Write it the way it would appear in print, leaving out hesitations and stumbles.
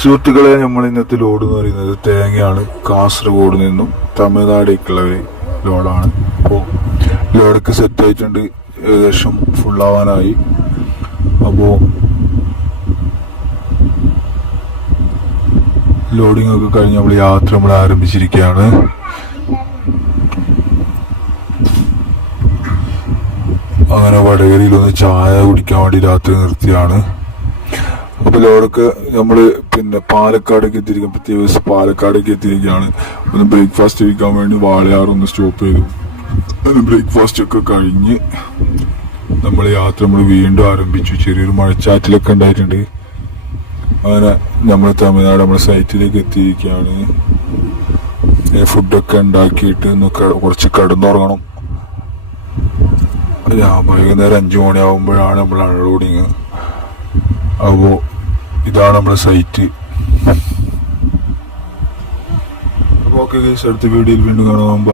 സുഹൃത്തുക്കളെ, നമ്മൾ ഇന്നത്തെ ലോഡ് എന്ന് പറയുന്നത് തേങ്ങയാണ്. കാസർഗോഡ് നിന്നും തമിഴ്നാടേക്കുള്ള ഒരു ലോഡാണ്. അപ്പോൾ ലോഡൊക്കെ സെറ്റ് ആയിട്ടുണ്ട്, ഏകദേശം ഫുള്ളാവാനായി. അപ്പോൾ ലോഡിംഗ് ഒക്കെ കഴിഞ്ഞ് നമ്മൾ ആരംഭിച്ചിരിക്കുകയാണ്. അങ്ങനെ വടകരയിൽ ഒന്ന് ചായ കുടിക്കാൻ വേണ്ടി രാത്രി നിർത്തിയാണ്. അപ്പോൾ ലോഡൊക്കെ നമ്മൾ പാലക്കാടേക്ക് എത്തിയിരിക്കും. പ്രത്യേകിച്ച് പാലക്കാടേക്ക് എത്തിയിരിക്കുകയാണ്. ഒന്ന് ബ്രേക്ക്ഫാസ്റ്റ് കഴിക്കാൻ വേണ്ടി വാളയാർ ഒന്ന് സ്റ്റോപ്പ് ചെയ്തു. ബ്രേക്ക്ഫാസ്റ്റ് ഒക്കെ കഴിഞ്ഞ് നമ്മൾ വീണ്ടും ആരംഭിച്ചു. ചെറിയൊരു മഴച്ചാറ്റിലൊക്കെ ഉണ്ടായിട്ടുണ്ട്. അങ്ങനെ നമ്മൾ തമിഴ്നാട് നമ്മുടെ സൈറ്റിലേക്ക് എത്തിയിരിക്കുകയാണ്. ഫുഡൊക്കെ ഉണ്ടാക്കിയിട്ട് ഒന്ന് കുറച്ച് കിടന്നുറങ്ങണം. വൈകുന്നേരം 5 മണിയാകുമ്പോഴാണ് നമ്മൾ അൺലോഡിങ്. അപ്പോൾ ഇതാണ് നമ്മുടെ സൈറ്റ്. അപ്പോൾ ഓക്കെ ഗൈസ്, അടുത്ത വീഡിയോയിൽ വീണ്ടും കാണാം.